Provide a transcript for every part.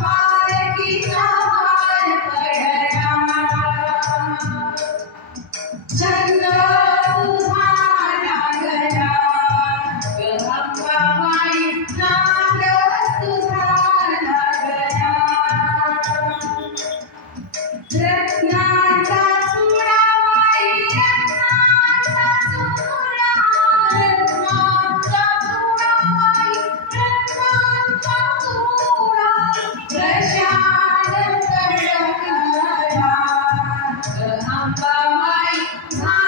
की Christmas.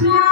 Krishna.